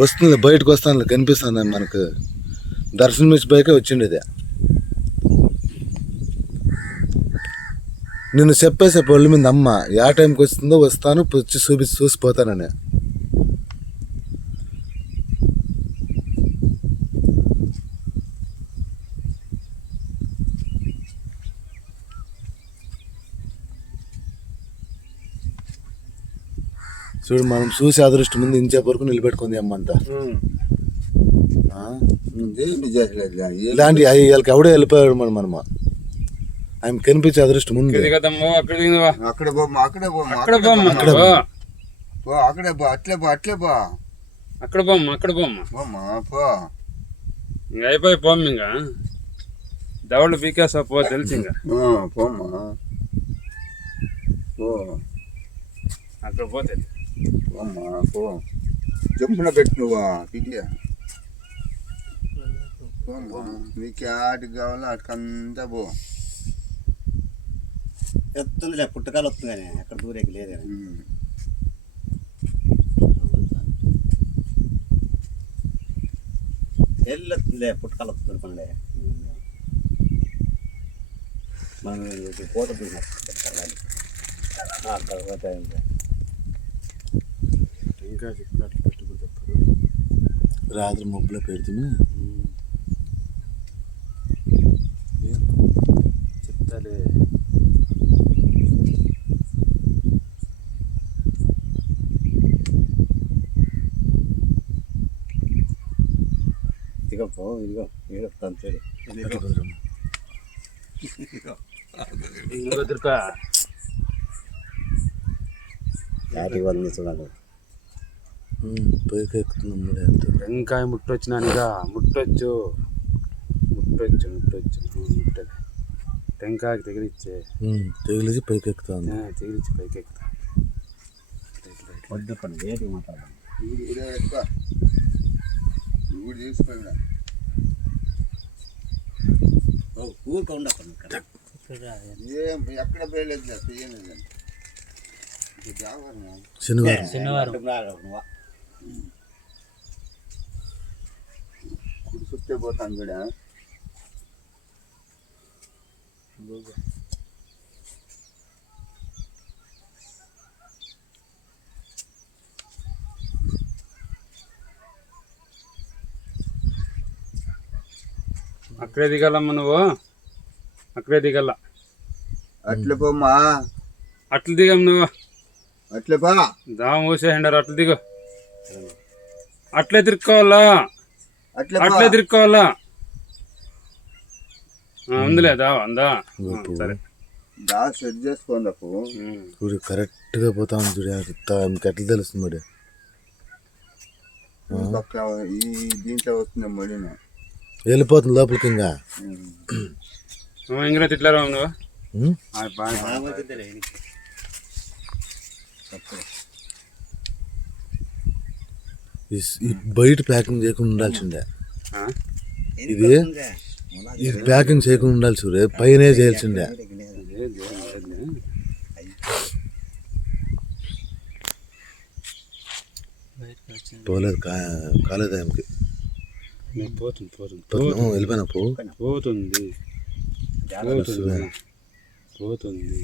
వస్తుంది బయటకు వస్తాను కనిపిస్తుంది మనకు దర్శనం ఇచ్చి పైకే వచ్చిండేది. నిన్ను చెప్పేసే పళ్ళు మీద అమ్మ ఏ టైంకి వస్తుందో వస్తాను వచ్చి చూసిపోతానని. చూడు మనం చూసి అదృష్టం ముందు ఇంచే వరకు నిలబెట్టుకుంది అమ్మంతా. ఇలాంటి వీళ్ళకి ఎవడో వెళ్ళిపోయాడు మనమా ఆయన కనిపించే అదృష్టం ముందు. అయిపోయి పోమ్మ ఇంకా దవళ్ళు పీకేసా పో తెలిసి ఇంకా పోమ్మా అక్కడ పోతే పోమ్మా పో జంపున పెట్టు నువ్వా పిల్లి పోమ్మా నీకు ఆటికి కావాలో అటుకంతా పో. ఎత్తుందిలే పుట్టకాలు వస్తుంది కానీ అక్కడ దూరేకి లేదు. వెళ్ళొస్తుందిలే పుట్టకాలు వస్తుంది పనులే మనం పోతుంది అక్కడ పోతే ఇంకా చెప్తారు పెట్టుకుంటారు రాత్రి మబ్బులో పెడుతున్నా చెప్తాలే. ఇదిగో పో ఇదిగో ఏదో తంతేడు యాటికి వంది చూడండి పైకి ఎక్కుతున్నాం. టెంకాయ ముట్టొచ్చినానిగా ముట్టొచ్చు టెంకాయకి తెగిలిచి పైకి ఎక్కుతాను. తెగిలిచి పైకి ఎక్కుతా. వద్దు పని ఏటి మాట్లాడాలి తీసుకున్నా ఊరిక ఉండకుండా ఏం ఎక్కడ పోయలేదు శనివారం కుడిసుట్టే పోతాను కూడా అక్కడే దిగాలమ్మా నువ్వు అక్కడే దిగల. అట్లే పోమ్మా అట్లు దిగం నువ్వు అట్లే పా దామ మూసేయండారు అట్లు దిగు. అట్లే తిరుక్కోవాలా అట్లే తిరుక్కోవాలా ఉందిలే దావా అందా సరే దా సెట్ చేసుకోండి కరెక్ట్ గా పోతా ఉంది చూడు. మీకు ఎట్లా తెలుస్తుంది మరి ఈ దీంట్లో వస్తుంది మడిన వెళ్ళిపోతుంది లోపలికి. ఇంకా ఇంగ్రా తిట్లారా నువ్వు బయట ప్యాకింగ్ చేయకుండా ఉండాల్సిందే. ఇది ప్యాకింగ్ చేయకుండా ఉండాల్సి చూడే పైన చేయాల్సిందే. పోలేదు కాలేదు ఆయనకి. వెళ్ళిపోయినా పోతుంది పోతుంది